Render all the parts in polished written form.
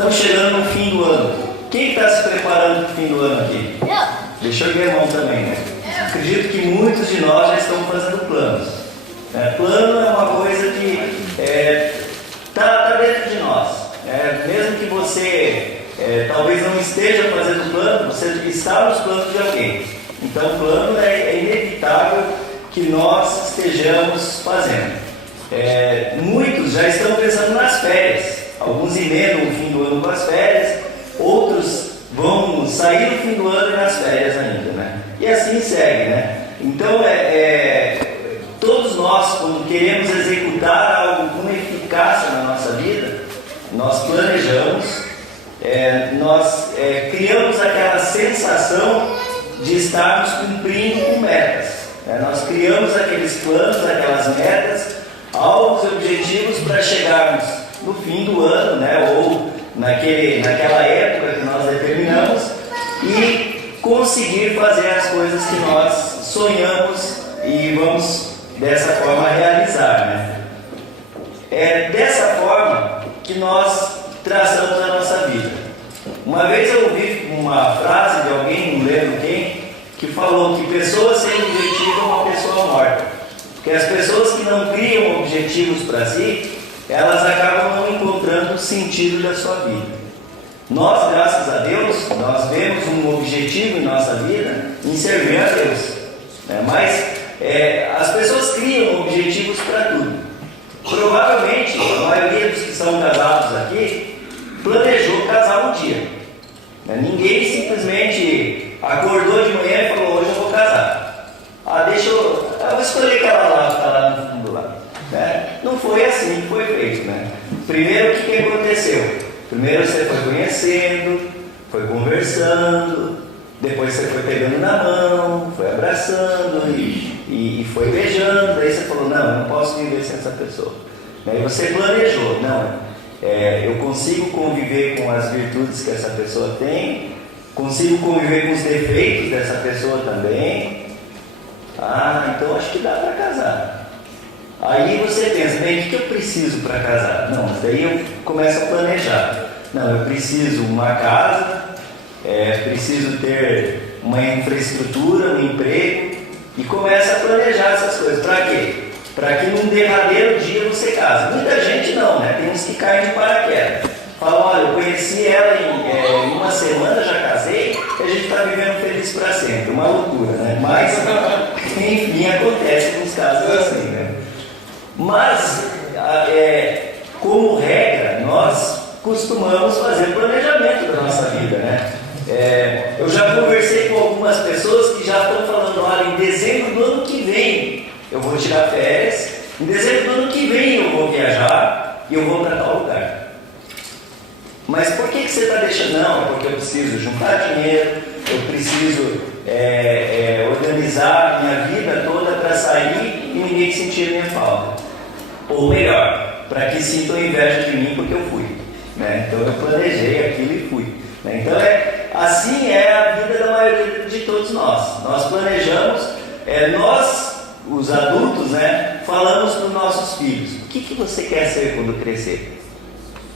Estamos chegando no fim do ano. Quem está se preparando para o fim do ano aqui? Deixa eu ver a mão também, né? Acredito que muitos de nós já estão fazendo planos. Plano é uma coisa que está dentro de nós. Mesmo que você talvez não esteja fazendo plano, você está nos planos de alguém. Então, o plano é inevitável que nós estejamos fazendo. Muitos já estão pensando nas férias. Alguns emendam o fim do ano com as férias, outros vão sair no fim do ano e nas férias ainda, né? E assim segue, né? Então, todos nós, quando queremos executar algo com eficácia na nossa vida, nós planejamos, nós criamos aquela sensação de estarmos cumprindo com metas. Nós criamos aqueles planos, aquelas metas, alvos e objetivos para chegarmos no fim do ano, né? Ou naquela época que nós determinamos e conseguir fazer as coisas que nós sonhamos e vamos dessa forma realizar, né? É dessa forma que nós traçamos a nossa vida. Uma vez eu ouvi uma frase de alguém, não lembro quem, que falou que pessoas sem objetivo é uma pessoa morta. Porque as pessoas que não criam objetivos para si, elas acabam não encontrando o sentido da sua vida. Nós, graças a Deus, nós vemos um objetivo em nossa vida em servir a Deus. Mas as pessoas criam objetivos para tudo. Provavelmente, a maioria dos que são casados aqui planejou casar um dia. Ninguém simplesmente acordou de manhã e falou: hoje eu vou casar. Eu vou escolher aquela lá que está lá no fundo lá. Não foi assim que foi feito, né? Primeiro, o que aconteceu? Primeiro você foi conhecendo, foi conversando, depois você foi pegando na mão, foi abraçando e foi beijando. Aí você falou: não, eu não posso viver sem essa pessoa. Aí você planejou: não, eu consigo conviver com as virtudes que essa pessoa tem, consigo conviver com os defeitos dessa pessoa também. Então acho que dá para casar. Aí você pensa: bem, o que eu preciso para casar? Não, daí eu começo a planejar. Não, eu preciso uma casa, preciso ter uma infraestrutura, um emprego, e começa a planejar essas coisas. Para quê? Para que num derradeiro dia você case. Muita gente não, né? Tem uns que caem de paraquedas. Falam: olha, eu conheci ela em uma semana, já casei, e a gente está vivendo feliz para sempre. Uma loucura, né? Mas, enfim, acontece nos casos assim, né? Mas, como regra, nós costumamos fazer planejamento da nossa vida, né? Eu já conversei com algumas pessoas que já estão falando: olha, em dezembro do ano que vem eu vou tirar férias, em dezembro do ano que vem eu vou viajar e eu vou para tal lugar. Mas por que você está deixando? Não, é porque eu preciso juntar dinheiro, eu preciso organizar minha vida toda para sair e ninguém sentir minha falta. Ou melhor, para que sintam inveja de mim porque eu fui. Né? Então eu planejei aquilo e fui. Né? Então assim é a vida da maioria de todos nós. Nós planejamos, nós, os adultos, né, falamos para os nossos filhos: o que você quer ser quando crescer?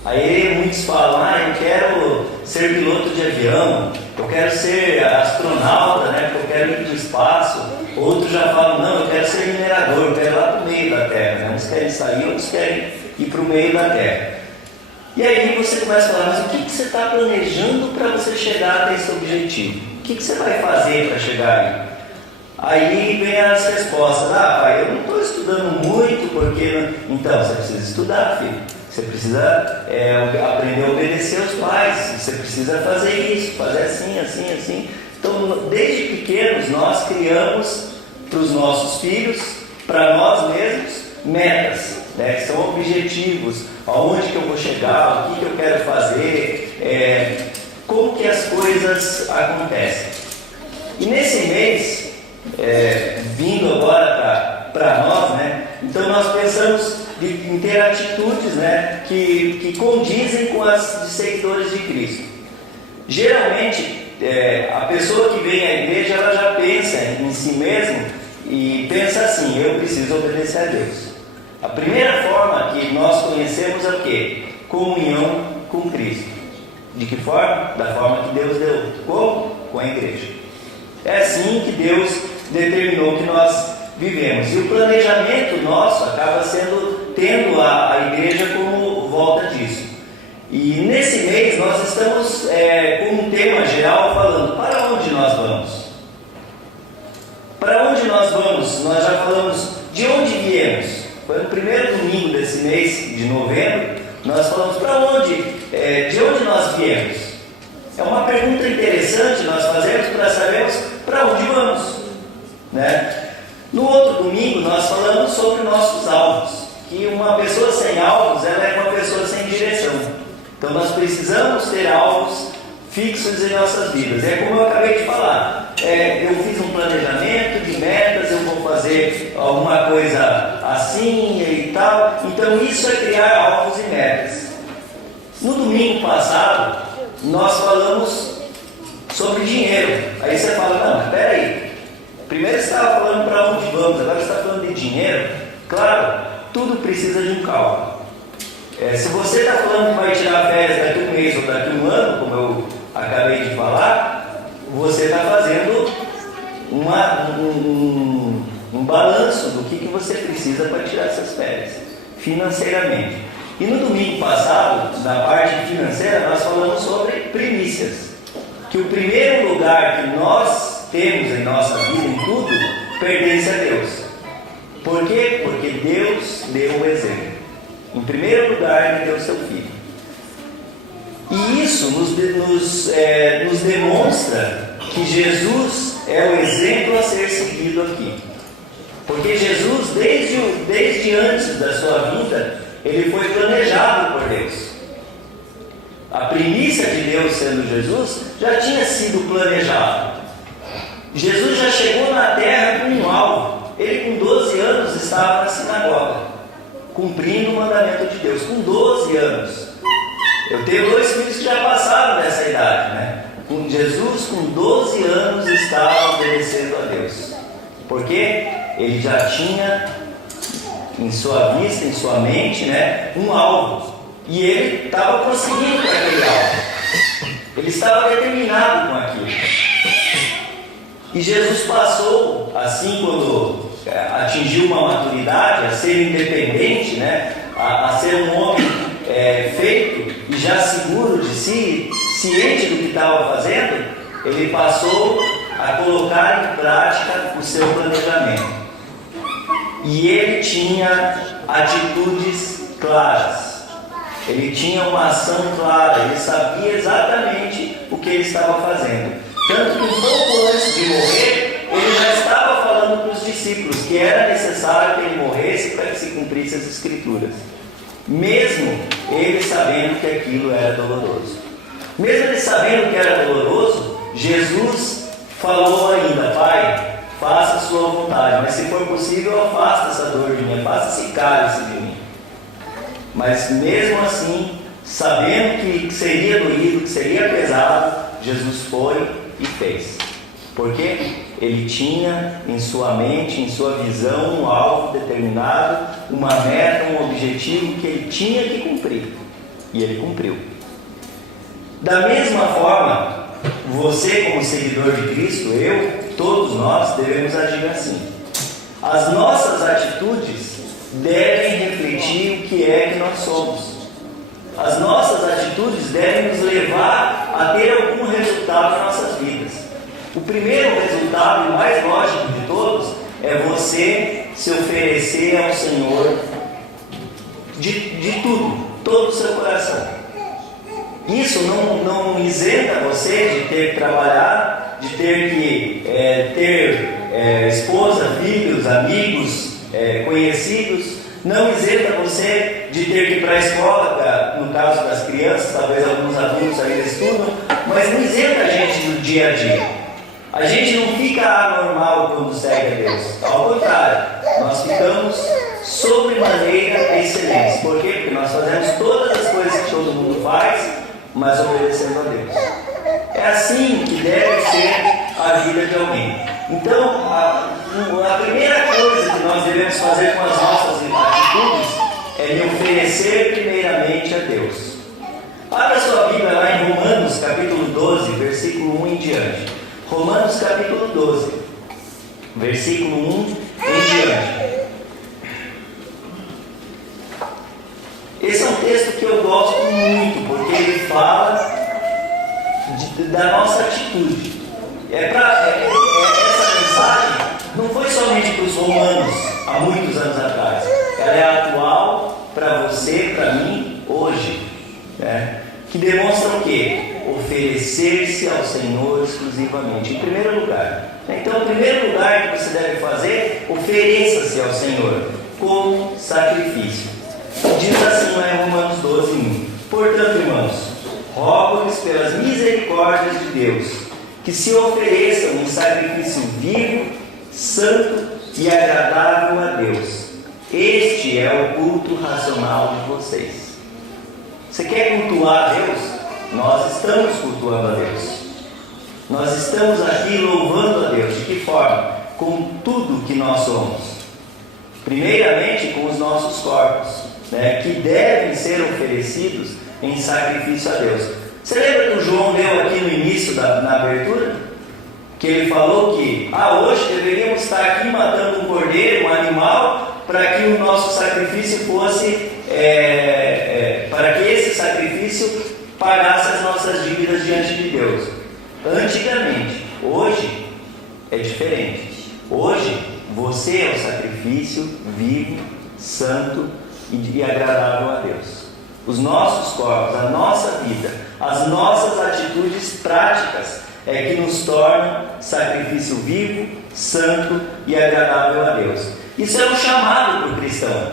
Aí muitos falam: eu quero ser piloto de avião, eu quero ser astronauta, né, porque eu quero ir para o espaço. Outros já falam: não, eu quero ser minerador, eu quero ir lá para o meio da terra. Né? Uns querem sair, outros querem ir para o meio da terra. E aí você começa a falar: mas o que você está planejando para você chegar até esse objetivo? O que você vai fazer para chegar aí? Aí vem as respostas: pai, eu não estou estudando muito, porque... Então, você precisa estudar, filho. Você precisa aprender a obedecer aos pais. Você precisa fazer isso, fazer assim, assim, assim. Então, desde pequenos, nós criamos para os nossos filhos, para nós mesmos, metas, né, que são objetivos. Aonde que eu vou chegar, o que eu quero fazer, como que as coisas acontecem. E nesse mês, vindo agora para nós, né, então nós pensamos em ter atitudes, né, que condizem com as de seguidores de Cristo. Geralmente, a pessoa que vem à igreja, ela já pensa em si mesmo e pensa assim: eu preciso obedecer a Deus. A primeira forma que nós conhecemos é o quê? Comunhão com Cristo. De que forma? Da forma que Deus deu. Como? Com a igreja. É assim que Deus determinou que nós vivemos. E o planejamento nosso acaba tendo a igreja como volta disso. E nesse mês nós estamos com um tema geral falando para onde nós vamos. Para onde nós vamos? Nós já falamos de onde viemos. Foi no primeiro domingo desse mês de novembro. Nós falamos para onde, de onde nós viemos. É uma pergunta interessante nós fazemos para sabermos para onde vamos, né? No outro domingo nós falamos sobre nossos alvos, que uma pessoa sem alvos, ela é uma pessoa sem direção. Então nós precisamos ter alvos fixos em nossas vidas. É como eu acabei de falar, eu fiz um planejamento de metas, eu vou fazer alguma coisa assim e tal. Então isso é criar alvos e metas. No domingo passado nós falamos sobre dinheiro. Aí você fala, não, mas peraí, primeiro você estava falando para onde vamos, agora você está falando de dinheiro. Claro, tudo precisa de um cálculo. Se você está falando que vai tirar férias daqui a um mês ou daqui a um ano, como eu acabei de falar, você está fazendo um balanço do que você precisa para tirar essas férias, financeiramente. E no domingo passado, na parte financeira, nós falamos sobre primícias. Que o primeiro lugar que nós temos em nossa vida, em tudo, pertence a Deus. Por quê? Porque Deus deu o exemplo. Em primeiro lugar, Ele deu o seu Filho. E isso nos demonstra que Jesus é o exemplo a ser seguido aqui. Porque Jesus, desde antes da sua vida, Ele foi planejado por Deus. A primícia de Deus sendo Jesus já tinha sido planejado. Jesus já chegou na terra com um alvo. Ele com 12 anos estava na sinagoga, cumprindo o mandamento de Deus, com 12 anos. Eu tenho 2 filhos que já passaram dessa idade, né? Jesus com 12 anos estava obedecendo a Deus. Porque ele já tinha em sua vista, em sua mente, né, um alvo. E ele estava prosseguindo para aquele alvo. Ele estava determinado com aquilo. E Jesus passou, assim, quando atingiu uma maturidade, a ser independente, né, a ser um homem feito e já seguro de si, ciente do que estava fazendo, ele passou a colocar em prática o seu planejamento. E ele tinha atitudes claras, ele tinha uma ação clara, ele sabia exatamente o que ele estava fazendo. Tanto que um pouco antes de morrer, ele já estava falando para os discípulos que era necessário que ele morresse para que se cumprisse as Escrituras. Mesmo ele sabendo que aquilo era doloroso. Mesmo ele sabendo que era doloroso, Jesus falou ainda: Pai, faça a sua vontade, mas se for possível, afasta essa dor de mim, afasta esse cálice de mim. Mas mesmo assim, sabendo que seria doído, que seria pesado, Jesus foi e fez. Porque ele tinha em sua mente, em sua visão, um alvo determinado, uma meta, um objetivo que ele tinha que cumprir. E ele cumpriu. Da mesma forma, você como seguidor de Cristo, todos nós devemos agir assim. As nossas atitudes devem refletir o que é que nós somos. As nossas atitudes devem nos levar a ter algum resultado em nossas vidas. O primeiro resultado, e o mais lógico de todos, é você se oferecer ao Senhor de tudo, todo o seu coração. Isso não isenta você de ter que trabalhar, de ter que ter esposa, filhos, amigos, conhecidos. Não isenta você de ter que ir para a escola, no caso das crianças, talvez alguns adultos ainda estudam, mas não isenta a gente do dia a dia. A gente não fica anormal quando segue a Deus. Ao contrário, nós ficamos sobremaneira excelentes. Por quê? Porque nós fazemos todas as coisas que todo mundo faz, mas obedecendo a Deus. É assim que deve ser a vida de alguém. Então, a primeira coisa que nós devemos fazer com as nossas atitudes é me oferecer primeiramente a Deus. Abra sua Bíblia lá em Romanos capítulo 12, versículo 1 em diante. Romanos capítulo 12, versículo 1 em diante. Esse é um texto que eu gosto muito, porque ele fala da nossa atitude. Essa mensagem não foi somente para os romanos há muitos anos atrás. Ela é atual para você, para mim, hoje. Né? Que demonstra o quê? Oferecer-se ao Senhor exclusivamente, em primeiro lugar. Então, o primeiro lugar que você deve fazer, ofereça-se ao Senhor como sacrifício. Diz assim lá em Romanos 12, 1. Portanto, irmãos, rogo-lhes pelas misericórdias de Deus, que se ofereçam em sacrifício vivo, santo e agradável a Deus. Este é o culto racional de vocês. Você quer cultuar a Deus? Nós estamos cultuando a Deus. Nós estamos aqui louvando a Deus. De que forma? Com tudo que nós somos. Primeiramente com os nossos corpos, né, que devem ser oferecidos em sacrifício a Deus. Você lembra que o João deu aqui no início, na abertura? Que ele falou que hoje deveríamos estar aqui matando um cordeiro, um animal, para que o nosso sacrifício fosse, para que esse sacrifício pagasse as nossas dívidas diante de Deus. Antigamente, hoje é diferente. Hoje você é o sacrifício vivo, santo e agradável a Deus. Os nossos corpos, a nossa vida, as nossas atitudes práticas é que nos tornam sacrifício vivo, santo e agradável a Deus. Isso é um chamado para o cristão.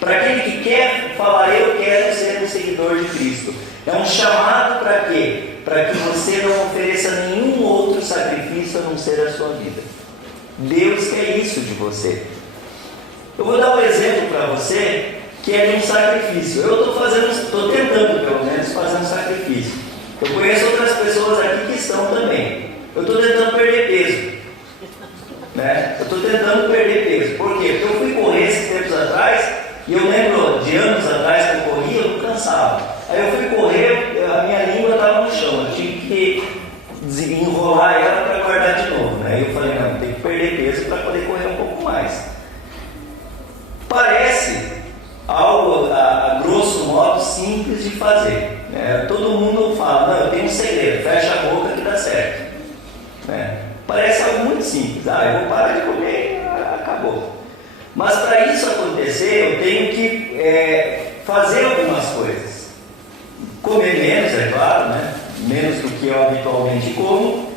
Para aquele que quer falar, eu quero ser um seguidor de Cristo. É um chamado para quê? Para que você não ofereça nenhum outro sacrifício a não ser a sua vida. Deus quer isso de você. Eu vou dar um exemplo para você que é de um sacrifício. Eu estou tentando pelo menos fazer um sacrifício. Eu conheço outras pessoas aqui que estão também. Eu estou tentando perder peso. Né? Eu estou tentando perder peso. Por quê? Porque eu fui correr esses tempos atrás e eu lembro de anos atrás que eu corria, eu cansava. Aí eu fui correr, a minha língua estava no chão. Eu tive que enrolar ela para guardar de novo. Né? Eu falei, não, tem que perder peso para poder correr um pouco mais. Parece algo, a grosso modo, simples de fazer. Né? Todo mundo fala, não, eu tenho um segredo, fecha a boca que dá certo. Né? Parece algo muito simples. Eu vou parar de comer e acabou. Mas para isso acontecer, eu tenho que fazer algumas coisas. Comer menos, é claro, né? Menos do que eu habitualmente como.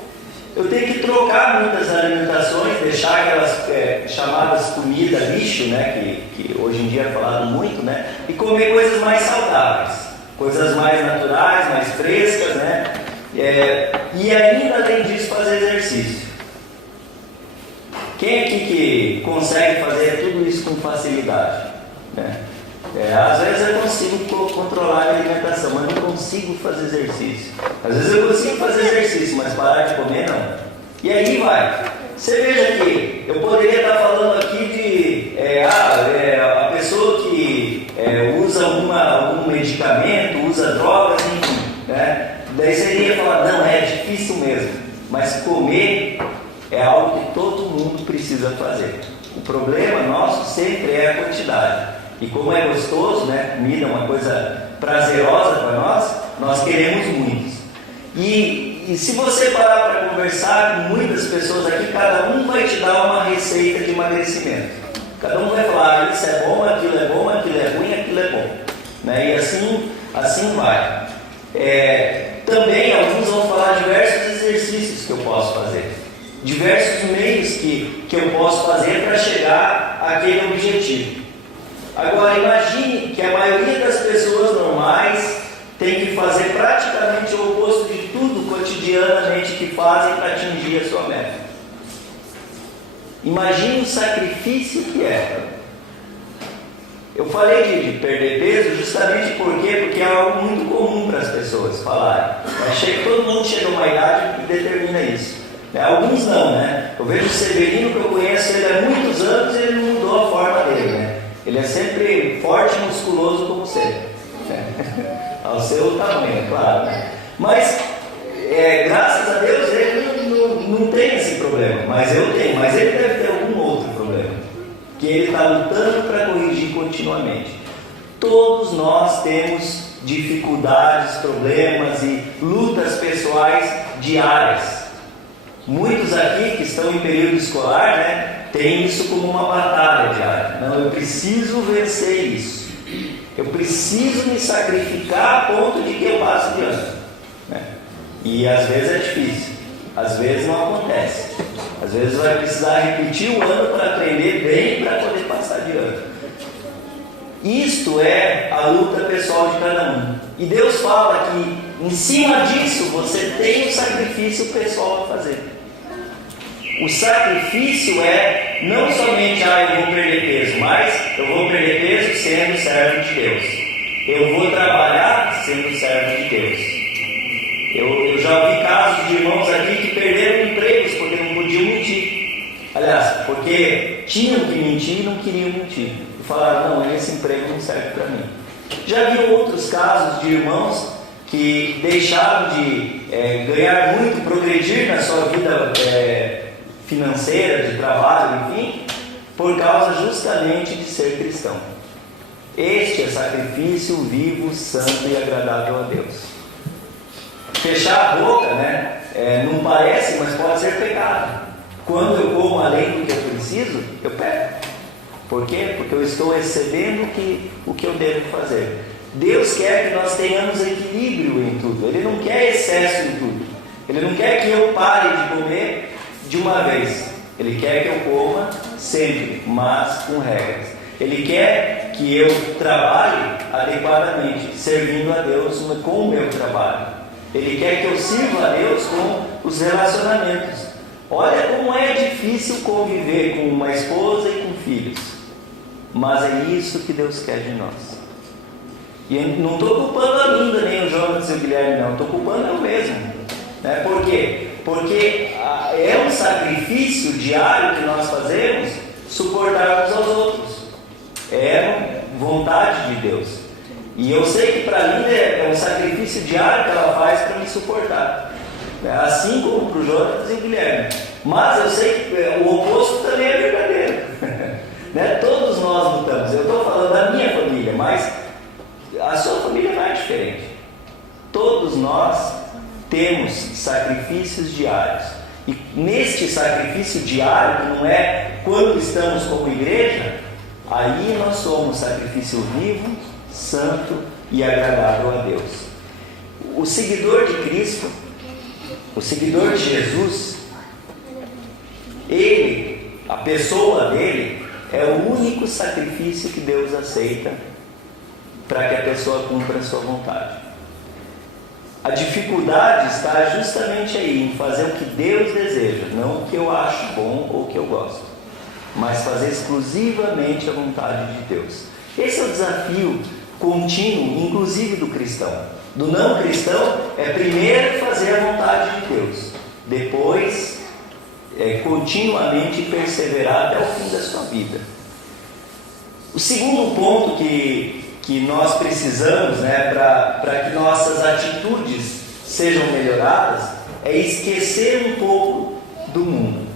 Eu tenho que trocar muitas alimentações, deixar aquelas chamadas comida lixo, né? Que hoje em dia é falado muito, né? E comer coisas mais saudáveis, coisas mais naturais, mais frescas, né? E ainda, além disso, fazer exercício. Quem aqui que consegue fazer tudo isso com facilidade? Né? Às vezes eu consigo controlar a alimentação, mas não consigo fazer exercício. Às vezes eu consigo fazer exercício, mas parar de comer não. E aí vai. Você veja que eu poderia estar falando aqui de a pessoa que usa algum medicamento, usa drogas, enfim. Né? Daí seria falar, não, é difícil mesmo. Mas comer é algo que todo mundo precisa fazer. O problema nosso sempre é a quantidade. E como é gostoso, né? Comida é uma coisa prazerosa para nós queremos muitos. E se você parar para conversar com muitas pessoas aqui, cada um vai te dar uma receita de emagrecimento. Cada um vai falar, isso é bom, aquilo é ruim, aquilo é bom. Né? E assim vai. Também alguns vão falar diversos exercícios que eu posso fazer. Diversos meios que eu posso fazer para chegar àquele objetivo. Agora imagine que a maioria das pessoas normais tem que fazer praticamente o oposto de tudo cotidianamente que fazem para atingir a sua meta. Imagine o sacrifício que é. Eu falei de perder peso justamente porque é algo muito comum para as pessoas falarem. Todo mundo chega a uma idade que determina isso. Alguns não, né? Eu vejo o Severino que eu conheço ele há muitos anos e ele não mudou a forma dele, né? Ele é sempre forte e musculoso como sempre. ao seu tamanho, é claro. Mas, graças a Deus, ele não tem esse problema. Mas eu tenho. Mas ele deve ter algum outro problema, que ele está lutando para corrigir continuamente. Todos nós temos dificuldades, problemas e lutas pessoais diárias. Muitos aqui que estão em período escolar, né, têm isso como uma batalha diária. Não, eu preciso vencer isso. Eu preciso me sacrificar a ponto de que eu passe de ano. Né? E às vezes é difícil. Às vezes não acontece. Às vezes vai precisar repetir o ano para aprender bem para poder passar de ano. Isto é a luta pessoal de cada um. E Deus fala que em cima disso você tem um sacrifício pessoal a fazer. O sacrifício é não somente eu vou perder peso, mas eu vou perder peso sendo servo de Deus. Eu vou trabalhar sendo servo de Deus. Eu já vi casos de irmãos aqui que perderam empregos porque não podiam mentir. Aliás, porque tinham que mentir e não queriam mentir. E falaram, não, esse emprego não serve para mim. Já vi outros casos de irmãos que deixaram de ganhar muito, progredir na sua vida financeira, de trabalho, enfim, por causa justamente de ser cristão. Este é sacrifício vivo, santo e agradável a Deus. Fechar a boca, né? Não parece, mas pode ser pecado. Quando eu como além do que eu preciso, eu peco. Por quê? Porque eu estou excedendo o que eu devo fazer. Deus quer que nós tenhamos equilíbrio em tudo. Ele não quer excesso em tudo. Ele não quer que eu pare de comer de uma vez. Ele quer que eu coma sempre, mas com regras. Ele quer que eu trabalhe adequadamente, servindo a Deus com o meu trabalho. Ele quer que eu sirva a Deus com os relacionamentos. Olha como é difícil conviver com uma esposa e com filhos. Mas é isso que Deus quer de nós. E eu não estou culpando a Linda, nem o Jonas e o Guilherme, não. Estou culpando eu mesmo. Né? Por quê? Porque é um sacrifício diário que nós fazemos suportar uns aos outros. É vontade de Deus. E eu sei que para a Linda é um sacrifício diário que ela faz para me suportar. Assim como para o Jonas e o Guilherme. Mas eu sei que o oposto também é verdadeiro. Né? Todos nós lutamos. Eu estou falando da minha família, mas a sua família não é diferente. Todos nós temos sacrifícios diários. E neste sacrifício diário, que não é quando estamos como igreja, aí nós somos sacrifício vivo, santo e agradável a Deus. O seguidor de Cristo, o seguidor de Jesus, ele, a pessoa dele, é o único sacrifício que Deus aceita para que a pessoa cumpra a sua vontade. A dificuldade está justamente aí, em fazer o que Deus deseja, não o que eu acho bom ou o que eu gosto, mas fazer exclusivamente a vontade de Deus. Esse é o desafio contínuo, inclusive do cristão. Do não cristão é primeiro fazer a vontade de Deus, depois continuamente perseverar até o fim da sua vida. O segundo ponto que nós precisamos, né, para que nossas atitudes sejam melhoradas, é esquecer um pouco do mundo.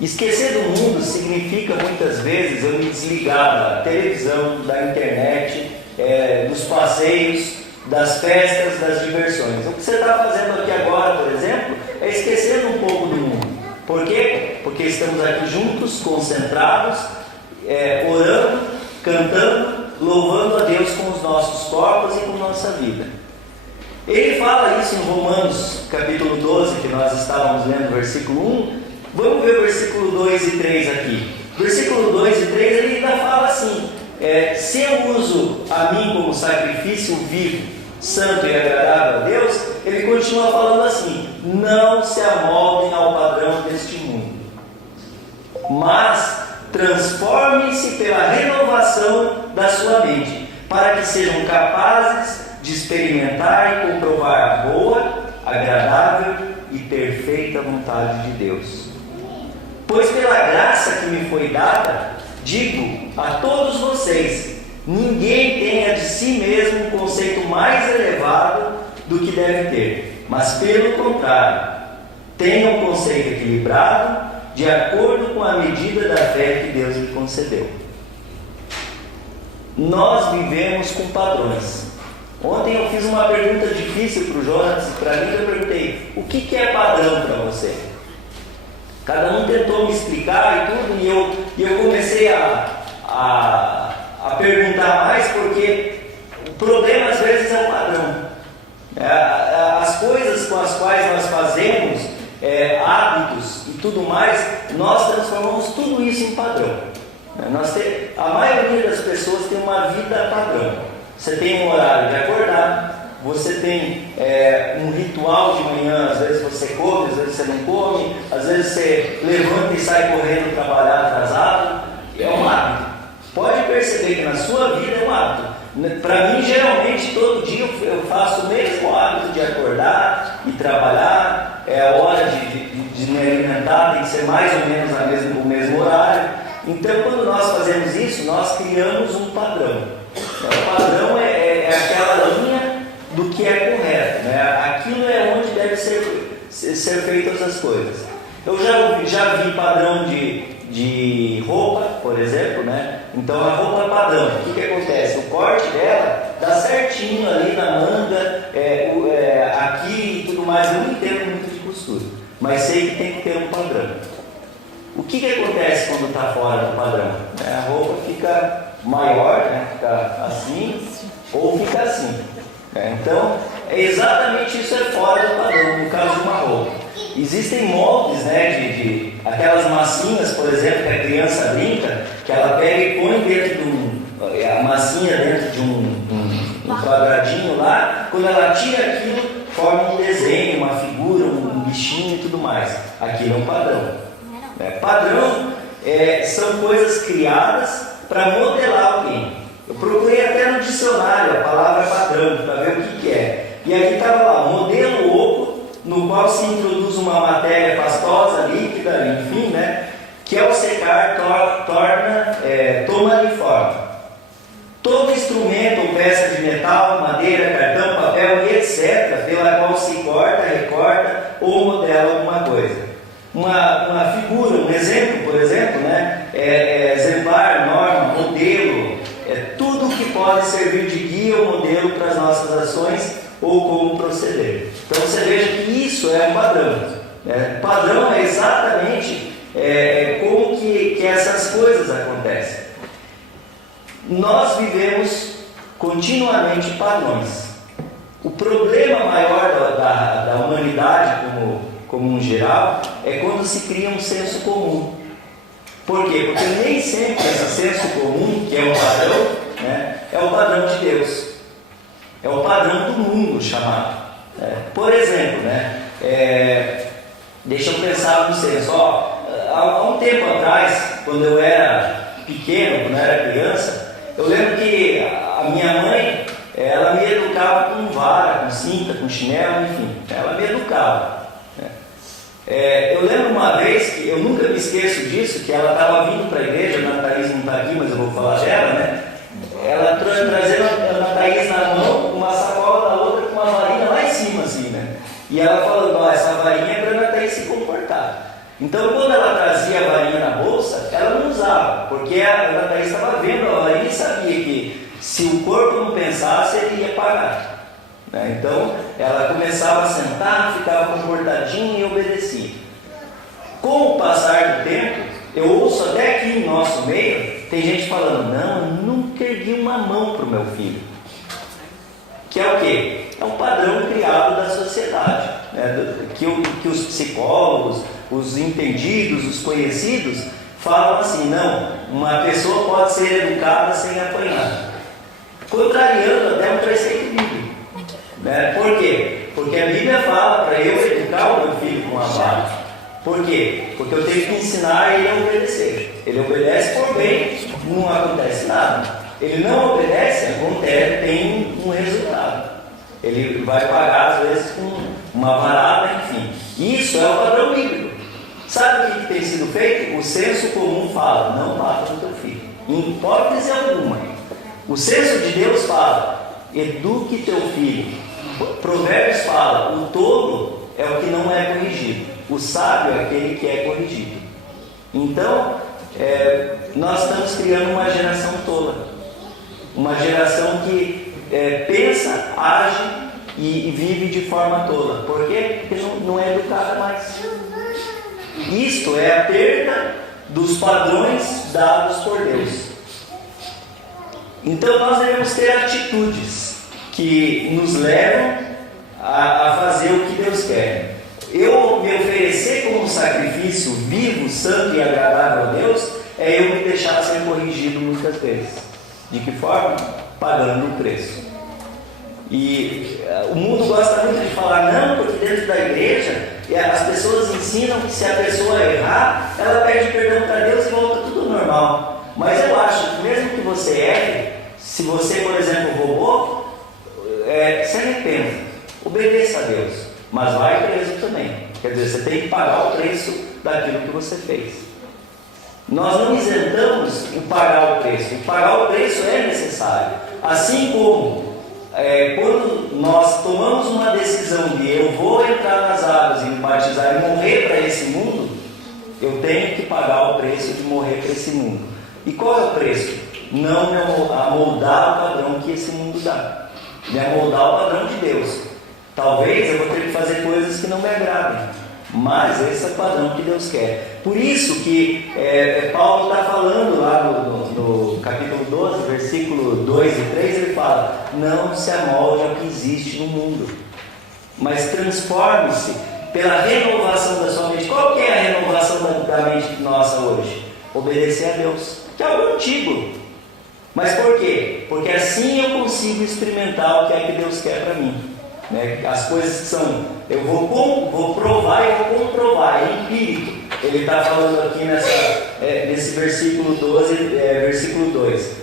Esquecer do mundo significa muitas vezes eu me desligar da televisão, da internet, dos passeios, das festas, das diversões. O que você está fazendo aqui agora, por exemplo, é esquecer um pouco do mundo. Por quê? Porque estamos aqui juntos, concentrados, orando, cantando, louvando a Deus com os nossos corpos e com nossa vida. Ele fala isso em Romanos capítulo 12, que nós estávamos lendo, versículo 1. Vamos ver o versículo 2 e 3 aqui. Versículo 2 e 3 ele ainda fala assim: se eu uso a mim como sacrifício vivo, santo e agradável a Deus, ele continua falando assim: não se amoldem ao padrão deste mundo, mas transformem-se pela renovação da sua mente, para que sejam capazes de experimentar e comprovar a boa, agradável e perfeita vontade de Deus. Pois pela graça que me foi dada, digo a todos vocês: ninguém tenha de si mesmo um conceito mais elevado do que deve ter, mas pelo contrário, tenha um conceito equilibrado de acordo com a medida da fé que Deus lhe concedeu. Nós vivemos com padrões. Ontem eu fiz uma pergunta difícil para o Jonas, para mim eu perguntei, o que é padrão para você? Cada um tentou me explicar e tudo, e eu comecei a perguntar mais, porque o problema às vezes é o padrão. As coisas com as quais nós fazemos, hábitos e tudo mais, nós transformamos tudo isso em padrão. A maioria das pessoas tem uma vida padrão. Você tem um horário de acordar, você tem um ritual de manhã, às vezes você come, às vezes você não come, às vezes você levanta e sai correndo trabalhar atrasado. É um hábito. Pode perceber que na sua vida é um hábito. Para mim, geralmente, todo dia eu faço o mesmo hábito de acordar e trabalhar. É a hora de me alimentar, tem que ser mais ou menos o mesmo horário. Então, quando nós fazemos isso, nós criamos um padrão. O padrão é aquela linha do que é correto, né? Aquilo é onde deve ser feitas as coisas. Eu já vi padrão de roupa, por exemplo, né? Então a roupa é padrão. O que acontece? O corte dela dá certinho ali na manga, aqui e tudo mais. Eu não entendo muito de costura, mas sei que tem que ter um padrão. O que acontece quando está fora do padrão? A roupa fica maior, né? Fica assim ou fica assim. Então, exatamente isso é fora do padrão, no caso de uma roupa. Existem moldes, né, de aquelas massinhas, por exemplo, que a criança brinca, que ela pega e põe dentro de a massinha dentro de um quadradinho lá. Quando ela tira aquilo, forma um desenho, uma figura, um bichinho e tudo mais. Aquilo é um padrão. Padrão são coisas criadas para modelar alguém. Eu procurei até no dicionário a palavra padrão para ver o que é. E aqui estava lá, modelo oco, no qual se introduz uma matéria pastosa, líquida, enfim, né, que ao secar toma-lhe forma. Todo instrumento ou peça de metal, madeira, cartão, papel e etc., pela qual se corta, recorta ou modela alguma coisa. Uma figura, um exemplo, por exemplo, né, exemplar, norma, modelo, tudo que pode servir de guia ou modelo para as nossas ações ou como proceder. Então você veja que isso é um padrão. Padrão é exatamente como que essas coisas acontecem. Nós vivemos continuamente padrões. O problema maior da humanidade como um geral, é quando se cria um senso comum. Por quê? Porque nem sempre esse senso comum, que é o padrão, né, é o padrão de Deus. É o padrão do mundo chamado. Por exemplo, né, deixa eu pensar no senso. Há um tempo atrás, quando eu era pequeno, quando eu era criança, eu lembro que a minha mãe, ela me educava com vara, com cinta, com chinelo, enfim. Ela me educava. Eu lembro uma vez, que eu nunca me esqueço disso, que ela estava vindo para a igreja, a Ana Thaís não está aqui, mas eu vou falar dela, né? Ela trazendo a Ana Thaís na mão, uma sacola da outra com uma varinha lá em cima, assim, né? E ela falando, essa varinha é para a Ana Thaís se comportar. Então, quando ela trazia a varinha na bolsa, ela não usava, porque a Ana Thaís estava vendo a varinha e sabia que se o corpo não pensasse, ele ia parar. Então, ela começava a sentar, ficava comportadinha e obedecia. Com o passar do tempo, eu ouço até aqui em nosso meio, tem gente falando, não, eu nunca ergui uma mão para o meu filho. Que é o quê? É um padrão criado da sociedade, né? que os psicólogos, os entendidos, os conhecidos, falam assim, não, uma pessoa pode ser educada sem apanhar. Contrariando até um preceito bíblico. Por quê? Porque a Bíblia fala para eu educar o meu filho com a vara. Por quê? Porque eu tenho que ensinar ele a obedecer. Ele obedece por bem, não acontece nada. Ele não obedece, acontece, tem um resultado. Ele vai pagar, às vezes, com uma varada, enfim. Isso é o padrão bíblico. Sabe o que tem sido feito? O senso comum fala, não bata no teu filho. Em hipótese alguma. O senso de Deus fala, eduque teu filho. Provérbios fala, o tolo é o que não é corrigido, o sábio é aquele que é corrigido. Então, nós estamos criando uma geração tola, uma geração que pensa, age e vive de forma tola. Por quê? Porque não é educada mais. Isto é a perda dos padrões dados por Deus. Então nós devemos ter atitudes que nos levam a fazer o que Deus quer. Eu me oferecer como um sacrifício vivo, santo e agradável a Deus, é eu me deixar ser corrigido muitas vezes. De que forma? Pagando um preço. E o mundo gosta muito de falar, não, porque dentro da igreja as pessoas ensinam que se a pessoa errar, ela pede perdão para Deus e volta tudo normal. Mas eu acho que mesmo que você erre, se você, por exemplo, roubou, se arrependa, obedeça a Deus, mas vai preso também. Quer dizer, você tem que pagar o preço daquilo que você fez. Nós não isentamos o pagar o preço. O pagar o preço é necessário. Assim como quando nós tomamos uma decisão de eu vou entrar nas águas e me batizar e morrer para esse mundo, eu tenho que pagar o preço de morrer para esse mundo. E qual é o preço? Não me amoldar o padrão que esse mundo dá, me amoldar o padrão de Deus. Talvez eu vou ter que fazer coisas que não me agradem, mas esse é o padrão que Deus quer. Por isso que Paulo está falando lá no capítulo 12, versículo 2 e 3, ele fala, não se amolde ao que existe no mundo, mas transforme-se pela renovação da sua mente. Qual que é a renovação da mente nossa hoje? Obedecer a Deus, que é algo antigo. Mas por quê? Porque assim eu consigo experimentar o que é que Deus quer para mim. As coisas que são, eu vou provar e vou comprovar, é empírico. Ele está falando aqui nesse versículo 12, versículo 2.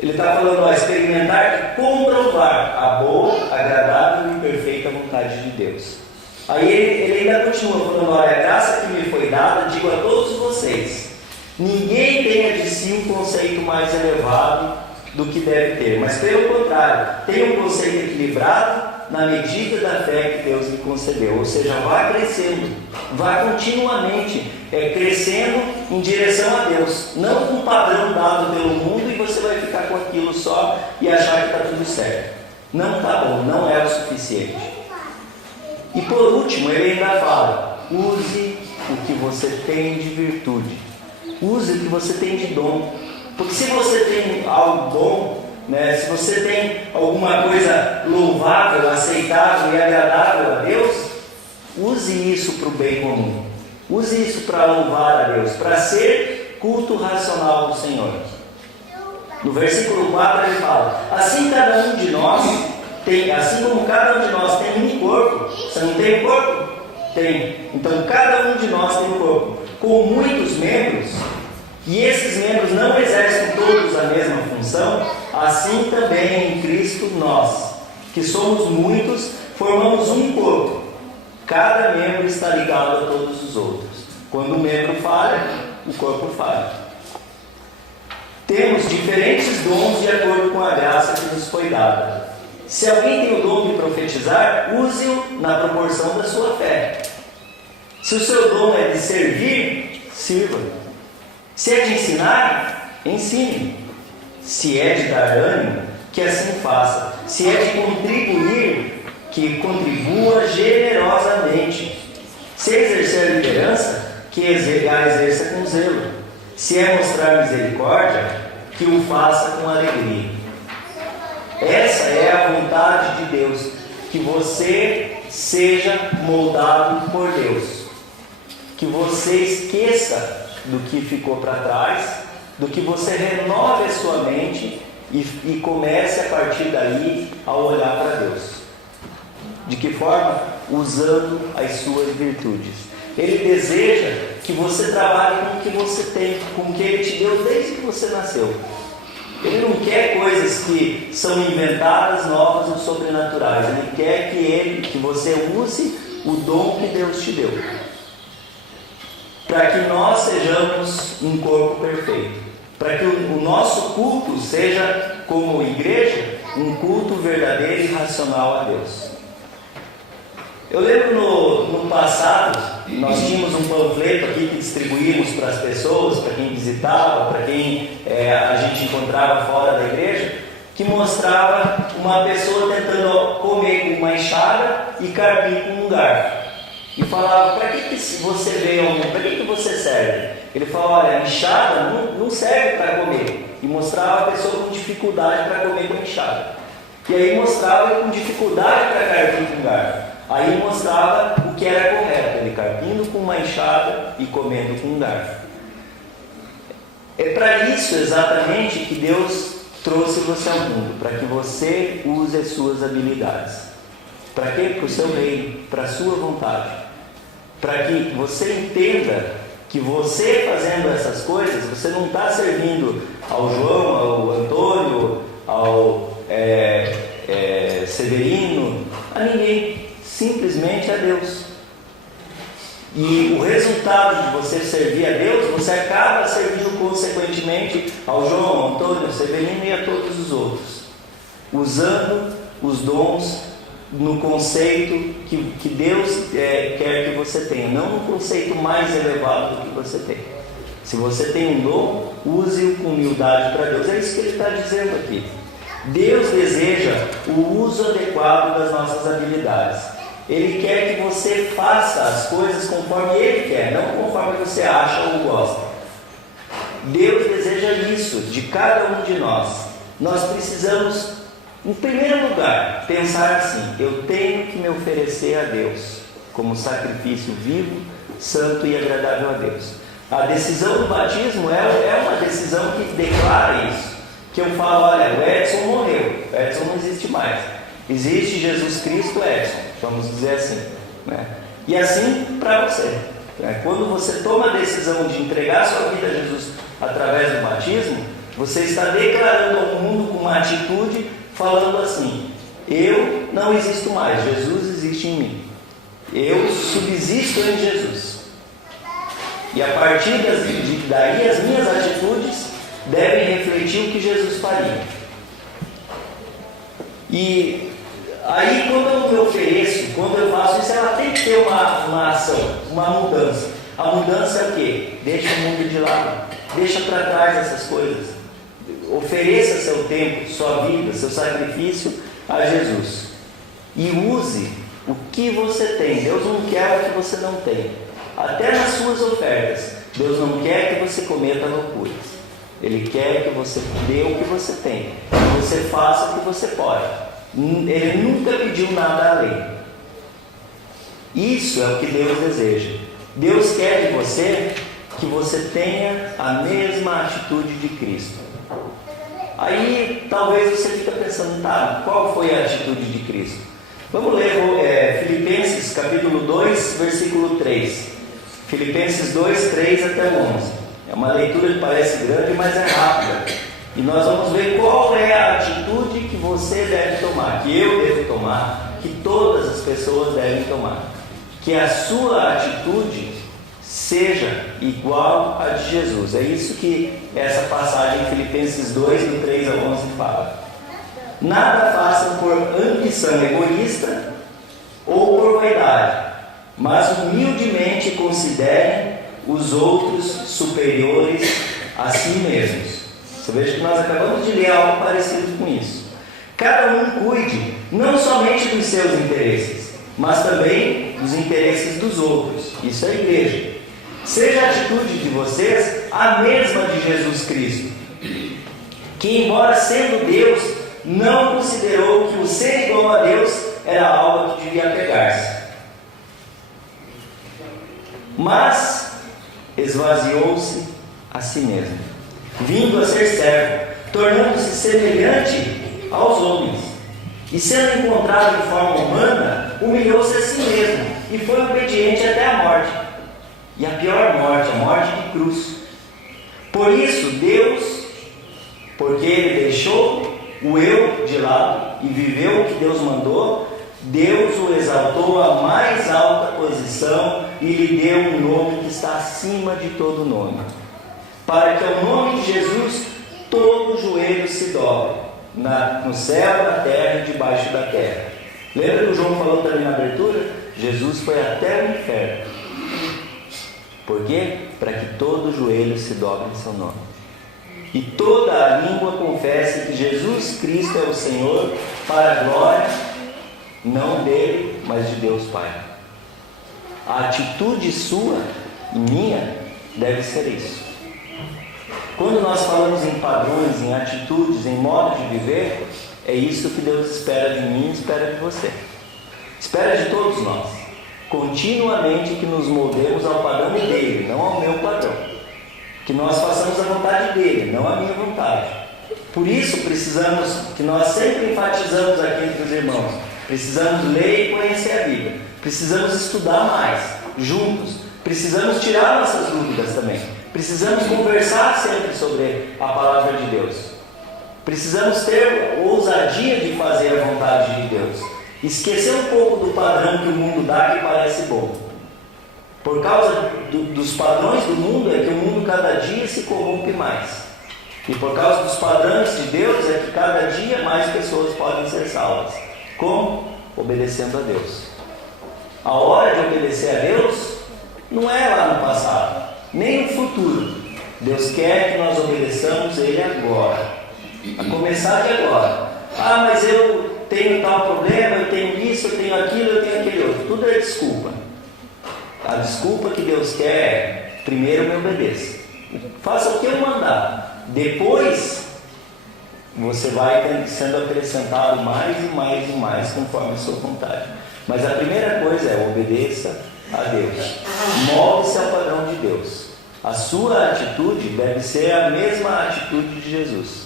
Ele está falando, experimentar e comprovar a boa, agradável e perfeita vontade de Deus. Aí ele ainda continua falando, olha, a graça que me foi dada, digo a todos vocês, ninguém tenha de si um conceito mais elevado do que deve ter, mas pelo contrário, tenha um conceito equilibrado na medida da fé que Deus lhe concedeu. Ou seja, vá crescendo, vá continuamente crescendo em direção a Deus, não com um padrão dado pelo mundo e você vai ficar com aquilo só e achar que está tudo certo. Não está bom, não é o suficiente. E por último, ele ainda fala, use o que você tem de virtude, use o que você tem de dom, porque se você tem algo bom, se você tem alguma coisa louvável, aceitável e agradável a Deus, use isso para o bem comum, use isso para louvar a Deus, para ser culto racional do Senhor. No versículo 4 ele fala, assim como cada um de nós tem um corpo, você não tem um corpo? Tem. Então cada um de nós tem um corpo, com muitos membros, e esses membros não exercem todos a mesma função, assim também em Cristo nós, que somos muitos, formamos um corpo. Cada membro está ligado a todos os outros. Quando um membro falha, o corpo falha. Temos diferentes dons de acordo com a graça que nos foi dada. Se alguém tem o dom de profetizar, use-o na proporção da sua fé. Se o seu dom é de servir, sirva. Se é de ensinar, ensine. Se é de dar ânimo, que assim faça. Se é de contribuir, que contribua generosamente. Se exercer liderança, que a exerça com zelo. Se é mostrar misericórdia, que o faça com alegria. Essa é a vontade de Deus, que você seja moldado por Deus, que você esqueça do que ficou para trás, do que você renove a sua mente e comece a partir daí a olhar para Deus. De que forma? Usando as suas virtudes. Ele deseja que você trabalhe com o que você tem, com o que Ele te deu desde que você nasceu. Ele não quer coisas que são inventadas, novas ou sobrenaturais. Ele quer que você use o dom que Deus te deu, para que nós sejamos um corpo perfeito, para que o nosso culto seja, como igreja, um culto verdadeiro e racional a Deus. Eu lembro no passado, nós tínhamos um panfleto aqui que distribuímos para as pessoas, para quem visitava, para quem a gente encontrava fora da igreja, que mostrava uma pessoa tentando comer com uma enxada e carpir com um garfo. E falava: para que você veio ao mundo? Para que você serve? Ele falou: olha, a enxada não serve para comer. E mostrava a pessoa com dificuldade para comer com a enxada. E aí mostrava com dificuldade para carpir com garfo. Aí mostrava o que era correto, ele carpindo com uma enxada e comendo com um garfo. É para isso exatamente que Deus trouxe você ao mundo, para que você use as suas habilidades. Para quê? Para o seu reino, para a sua vontade. Para que você entenda que você fazendo essas coisas, você não está servindo ao João, ao Antônio, ao Severino, a ninguém. Simplesmente a Deus. E o resultado de você servir a Deus, você acaba servindo consequentemente ao João, ao Antônio, ao Severino e a todos os outros, usando os dons no conceito que Deus quer que você tenha, não no conceito mais elevado do que você tem. Se você tem um dom, use-o com humildade para Deus. É isso que ele está dizendo aqui. Deus deseja o uso adequado das nossas habilidades. Ele quer que você faça as coisas conforme Ele quer, não conforme você acha ou gosta. Deus deseja isso de cada um de nós. Nós precisamos, em primeiro lugar, pensar assim: eu tenho que me oferecer a Deus como sacrifício vivo, santo e agradável a Deus. A decisão do batismo é uma decisão que declara isso. Que eu falo: olha, o Edson morreu, o Edson não existe mais. Existe Jesus Cristo, Edson, vamos dizer assim, né? E assim para você, né? Quando você toma a decisão de entregar sua vida a Jesus através do batismo, você está declarando ao mundo com uma atitude, falando assim: eu não existo mais, Jesus existe em mim, eu subsisto em Jesus, e a partir daí as minhas atitudes devem refletir o que Jesus faria. E aí, quando eu me ofereço, quando eu faço isso, ela tem que ter uma ação, uma mudança. A mudança é o quê? Deixa o mundo de lado, deixa para trás essas coisas. Ofereça seu tempo, sua vida, seu sacrifício a Jesus. E use o que você tem. Deus não quer o que você não tem. Até nas suas ofertas, Deus não quer que você cometa loucuras. Ele quer que você dê o que você tem, que você faça o que você pode. Ele nunca pediu nada além. Isso é o que Deus deseja. Deus quer de você que você tenha a mesma atitude de Cristo. Aí talvez você fique pensando: tá, qual foi a atitude de Cristo? Vamos ler Filipenses capítulo 2, versículo 3. Filipenses 2, 3 até 11. É uma leitura que parece grande, mas é rápida. E nós vamos ver qual é a atitude que você deve tomar, que eu devo tomar, que todas as pessoas devem tomar. Que a sua atitude seja igual à de Jesus. É isso que essa passagem em Filipenses 2, do 3 ao 11 fala. Nada façam por ambição egoísta ou por vaidade, mas humildemente considerem os outros superiores a si mesmos. Você veja que nós acabamos de ler algo parecido com isso. Cada um cuide não somente dos seus interesses, mas também dos interesses dos outros. Isso é a igreja. Seja a atitude de vocês a mesma de Jesus Cristo, que, embora sendo Deus, não considerou que o ser igual a Deus era algo que devia pegar-se, mas esvaziou-se a si mesmo, vindo a ser servo, tornando-se semelhante aos homens, e sendo encontrado em forma humana, humilhou-se a si mesmo, e foi obediente até a morte, e a pior morte, a morte de cruz. Por isso Deus, porque Ele deixou o eu de lado e viveu o que Deus mandou, Deus o exaltou à mais alta posição e lhe deu um nome que está acima de todo nome, para que ao nome de Jesus todo joelho se dobre, no céu, na terra e debaixo da terra. Lembra que o João falou também na abertura? Jesus foi até o inferno. Por quê? Para que todo joelho se dobre em seu nome. E toda a língua confesse que Jesus Cristo é o Senhor, para a glória, não dele, mas de Deus Pai. A atitude sua e minha deve ser isso. Quando nós falamos em padrões, em atitudes, em modo de viver, é isso que Deus espera de mim e espera de você. Espera de todos nós. Continuamente que nos moldemos ao padrão dele, não ao meu padrão. Que nós façamos a vontade dele, não a minha vontade. Por isso precisamos, que nós sempre enfatizamos aqui entre os irmãos, precisamos ler e conhecer a Bíblia. Precisamos estudar mais, juntos. Precisamos tirar nossas dúvidas também. Precisamos conversar sempre sobre a palavra de Deus. Precisamos ter ousadia de fazer a vontade de Deus. Esquecer um pouco do padrão que o mundo dá, que parece bom. Por causa dos padrões do mundo, é que o mundo cada dia se corrompe mais. E por causa dos padrões de Deus, é que cada dia mais pessoas podem ser salvas. Como? Obedecendo a Deus. A hora de obedecer a Deus não é lá no passado, nem no futuro. Deus quer que nós obedeçamos Ele agora. A começar de agora. Ah, mas eu tenho tal problema, eu tenho isso, eu tenho aquilo, eu tenho aquele outro. Tudo é desculpa. A desculpa que Deus quer é: primeiro me obedeça. Faça o que eu mandar. Depois você vai sendo acrescentado mais e mais e mais conforme a sua vontade. Mas a primeira coisa é: obedeça a Deus. Molde-se ao padrão de Deus. A sua atitude deve ser a mesma atitude de Jesus.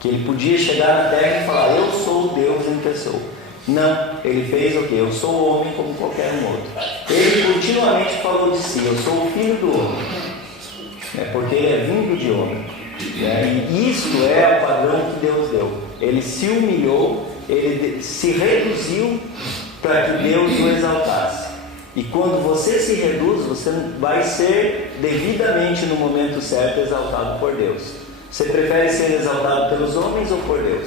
Que ele podia chegar na terra e falar: eu sou Deus em pessoa. Não, ele fez o quê? Eu sou homem como qualquer um outro. Ele continuamente falou de si: eu sou o filho do homem. Porque ele é vindo de homem. E isso é o padrão que Deus deu. Ele se humilhou, ele se reduziu para que Deus o exaltasse. E quando você se reduz, você vai ser devidamente no momento certo exaltado por Deus. Você prefere ser exaltado pelos homens ou por Deus?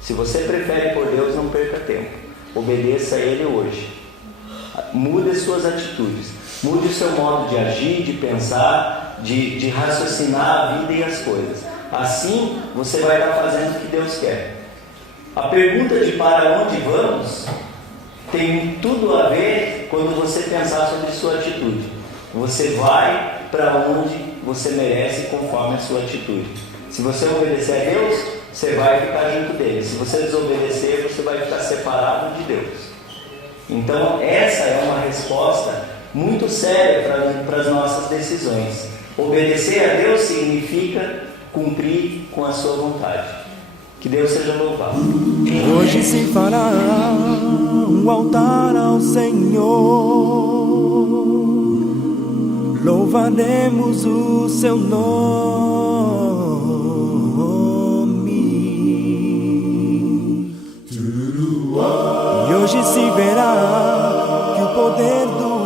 Se você prefere por Deus, não perca tempo. Obedeça a Ele hoje. Mude as suas atitudes. Mude o seu modo de agir, de pensar, de raciocinar a vida e as coisas. Assim, você vai estar fazendo o que Deus quer. A pergunta de para onde vamos tem tudo a ver quando você pensar sobre sua atitude. Você vai para onde você merece conforme a sua atitude. Se você obedecer a Deus, você vai ficar junto dele. Se você desobedecer, você vai ficar separado de Deus. Então essa é uma resposta muito séria para as nossas decisões. Obedecer a Deus significa cumprir com a sua vontade. Que Deus seja louvado. Hoje se fará um altar ao Senhor. Louvaremos o seu nome. E hoje se verá que o poder do